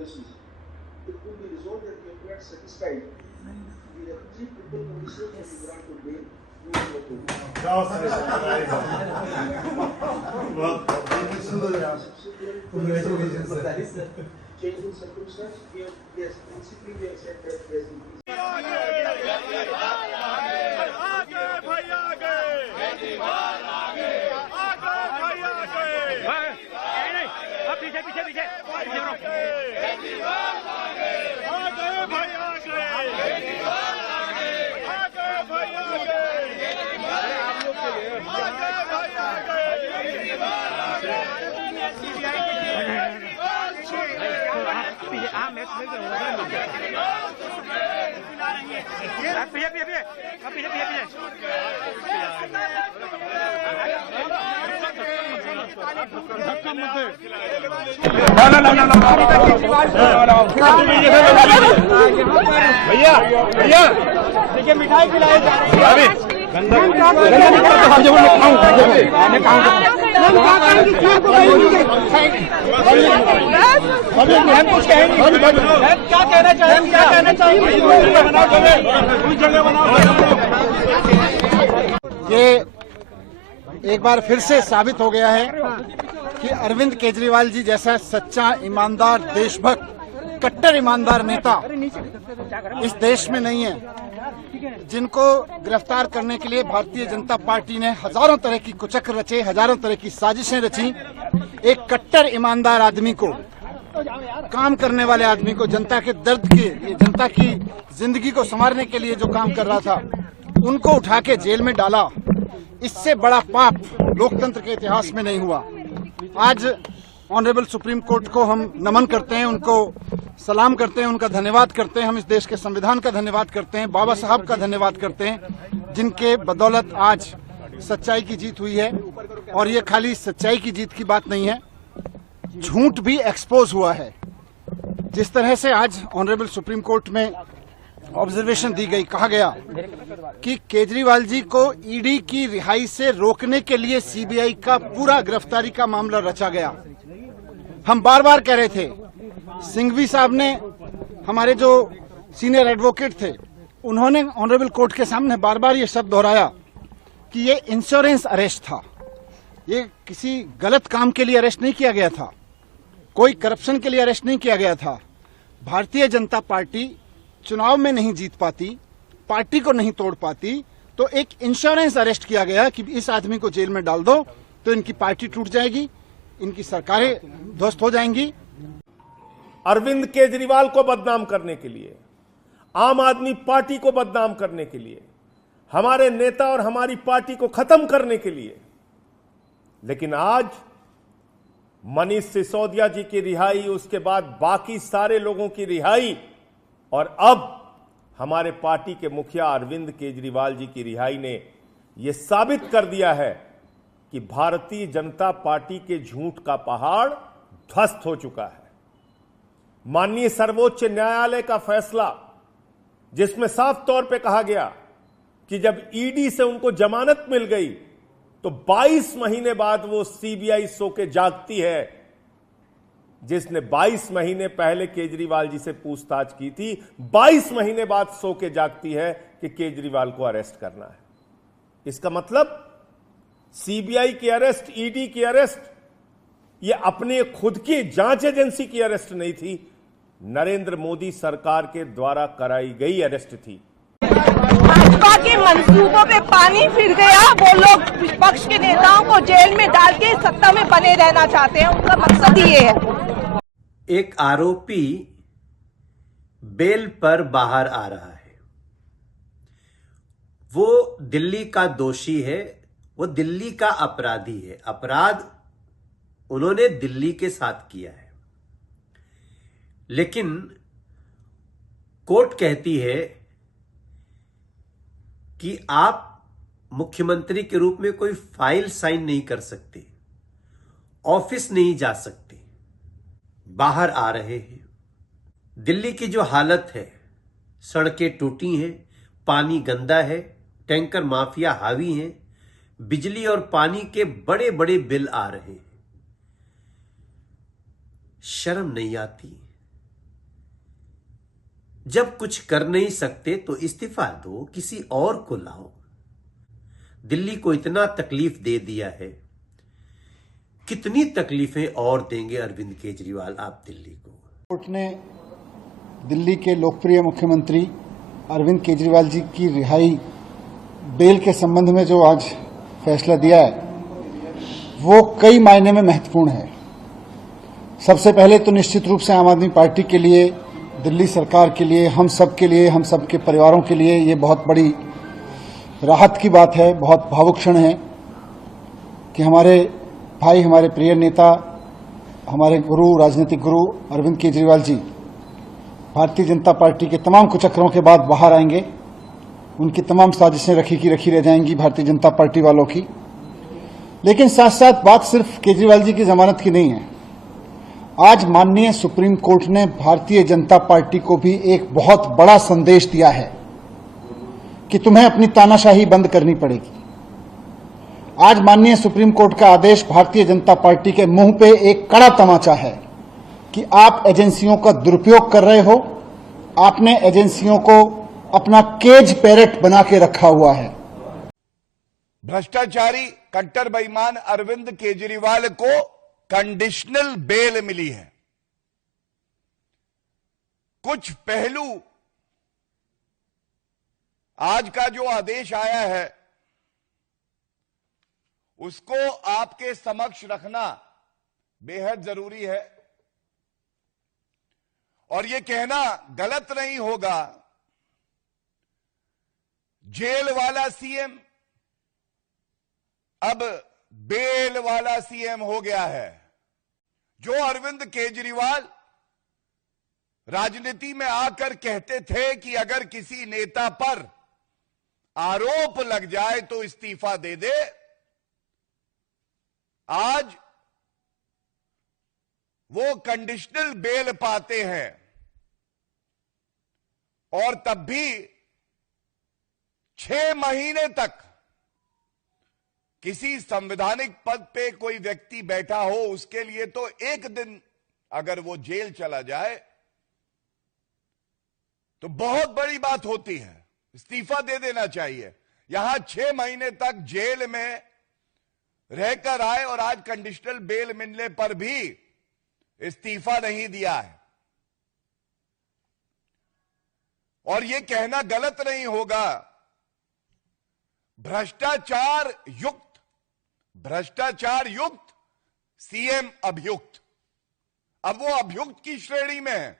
policies. It could be resolved that you are quite satisfied with the three people conditions that you grant to bail. Changing circumstance, yes, principally we accept that yes, भैया भैया देखिए मिठाई खिलाई जा रही है क्या कहना चाहेंगे। ये एक बार फिर से साबित हो गया है कि अरविंद केजरीवाल जी जैसा सच्चा ईमानदार देशभक्त कट्टर ईमानदार नेता इस देश में नहीं है, जिनको गिरफ्तार करने के लिए भारतीय जनता पार्टी ने हजारों तरह की कुचक्र रचे, हजारों तरह की साजिशें रची। एक कट्टर ईमानदार आदमी को, काम करने वाले आदमी को, जनता के दर्द के, जनता की जिंदगी को संवारने के लिए जो काम कर रहा था, उनको उठा के जेल में डाला। इससे बड़ा पाप लोकतंत्र के इतिहास में नहीं हुआ। आज ऑनरेबल सुप्रीम कोर्ट को हम नमन करते हैं, उनको सलाम करते हैं, उनका धन्यवाद करते हैं। हम इस देश के संविधान का धन्यवाद करते हैं, बाबा साहब का धन्यवाद करते हैं, जिनके बदौलत आज सच्चाई की जीत हुई है। और ये खाली सच्चाई की जीत की बात नहीं है, झूठ भी एक्सपोज हुआ है। जिस तरह से आज ऑनरेबल सुप्रीम कोर्ट में ऑब्जर्वेशन दी गई, कहा गया कि केजरीवाल जी को ईडी की रिहाई से रोकने के लिए सीबीआई का पूरा गिरफ्तारी का मामला रचा गया। हम बार बार कह रहे थे, सिंघवी साहब ने, हमारे जो सीनियर एडवोकेट थे, उन्होंने ऑनरेबल कोर्ट के सामने बार बार ये शब्द दोहराया कि ये इंश्योरेंस अरेस्ट था, ये किसी गलत काम के लिए अरेस्ट नहीं किया गया था, कोई करप्शन के लिए अरेस्ट नहीं किया गया था। भारतीय जनता पार्टी चुनाव में नहीं जीत पाती, पार्टी को नहीं तोड़ पाती, तो एक इंश्योरेंस अरेस्ट किया गया कि इस आदमी को जेल में डाल दो तो इनकी पार्टी टूट जाएगी, इनकी सरकारें ध्वस्त हो जाएंगी। अरविंद केजरीवाल को बदनाम करने के लिए, आम आदमी पार्टी को बदनाम करने के लिए, हमारे नेता और हमारी पार्टी को खत्म करने के लिए। लेकिन आज मनीष सिसोदिया जी की रिहाई, उसके बाद बाकी सारे लोगों की रिहाई, और अब हमारे पार्टी के मुखिया अरविंद केजरीवाल जी की रिहाई ने यह साबित कर दिया है कि भारतीय जनता पार्टी के झूठ का पहाड़ ध्वस्त हो चुका है। माननीय सर्वोच्च न्यायालय का फैसला, जिसमें साफ तौर पे कहा गया कि जब ईडी से उनको जमानत मिल गई तो 22 महीने बाद वो सीबीआई सो के जागती है, जिसने 22 महीने पहले केजरीवाल जी से पूछताछ की थी, 22 महीने बाद सो के जागती है कि केजरीवाल को अरेस्ट करना है। इसका मतलब सीबीआई की अरेस्ट, ईडी की अरेस्ट, ये अपने खुद की जांच एजेंसी की अरेस्ट नहीं थी, नरेंद्र मोदी सरकार के द्वारा कराई गई अरेस्ट थी। भाजपा के मंसूबों पे पानी फिर गया। वो लोग विपक्ष के नेताओं को जेल में डाल के सत्ता में बने रहना चाहते हैं, उनका मकसद ही ये है। एक आरोपी बेल पर बाहर आ रहा है, वो दिल्ली का दोषी है, वो दिल्ली का अपराधी है, अपराध उन्होंने दिल्ली के साथ किया है। लेकिन कोर्ट कहती है कि आप मुख्यमंत्री के रूप में कोई फाइल साइन नहीं कर सकते, ऑफिस नहीं जा सकते, बाहर आ रहे हैं। दिल्ली की जो हालत है, सड़कें टूटी हैं, पानी गंदा है, टैंकर माफिया हावी हैं, बिजली और पानी के बड़े बड़े बिल आ रहे हैं। शर्म नहीं आती? जब कुछ कर नहीं सकते तो इस्तीफा दो, किसी और को लाओ। दिल्ली को इतना तकलीफ दे दिया है, कितनी तकलीफें और देंगे अरविंद केजरीवाल आप दिल्ली को। कोर्ट ने दिल्ली के लोकप्रिय मुख्यमंत्री अरविंद केजरीवाल जी की रिहाई बेल के संबंध में जो आज फैसला दिया है वो कई मायने में महत्वपूर्ण है। सबसे पहले तो निश्चित रूप से आम आदमी पार्टी के लिए, दिल्ली सरकार के लिए, हम सब के लिए, हम सब के परिवारों के लिए ये बहुत बड़ी राहत की बात है, बहुत भावुक क्षण है कि हमारे भाई, हमारे प्रिय नेता, हमारे गुरु, राजनीतिक गुरु अरविंद केजरीवाल जी भारतीय जनता पार्टी के तमाम कुचक्रों के बाद बाहर आएंगे। उनकी तमाम साजिशें रखी की रखी रह जाएंगी भारतीय जनता पार्टी वालों की। लेकिन साथ साथ बात सिर्फ केजरीवाल जी की जमानत की नहीं है। आज माननीय सुप्रीम कोर्ट ने भारतीय जनता पार्टी को भी एक बहुत बड़ा संदेश दिया है कि तुम्हें अपनी तानाशाही बंद करनी पड़ेगी। आज माननीय सुप्रीम कोर्ट का आदेश भारतीय जनता पार्टी के मुंह पे एक कड़ा तमाचा है कि आप एजेंसियों का दुरुपयोग कर रहे हो। आपने एजेंसियों को अपना केज पैरेट बना के रखा हुआ है। भ्रष्टाचारी कट्टर बेईमान अरविंद केजरीवाल को कंडीशनल बेल मिली है। कुछ पहलू आज का जो आदेश आया है उसको आपके समक्ष रखना बेहद जरूरी है। और यह कहना गलत नहीं होगा, जेल वाला सीएम अब बेल वाला सीएम हो गया है। जो अरविंद केजरीवाल राजनीति में आकर कहते थे कि अगर किसी नेता पर आरोप लग जाए तो इस्तीफा दे दे, आज वो कंडीशनल बेल पाते हैं और तब भी 6 महीने तक किसी संवैधानिक पद पे कोई व्यक्ति बैठा हो, उसके लिए तो एक दिन अगर वो जेल चला जाए तो बहुत बड़ी बात होती है, इस्तीफा दे देना चाहिए। यहां 6 महीने तक जेल में रहकर आए और आज कंडीशनल बेल मिलने पर भी इस्तीफा नहीं दिया है। और यह कहना गलत नहीं होगा, भ्रष्टाचार युक्त सीएम अभियुक्त। अब वो अभियुक्त की श्रेणी में है।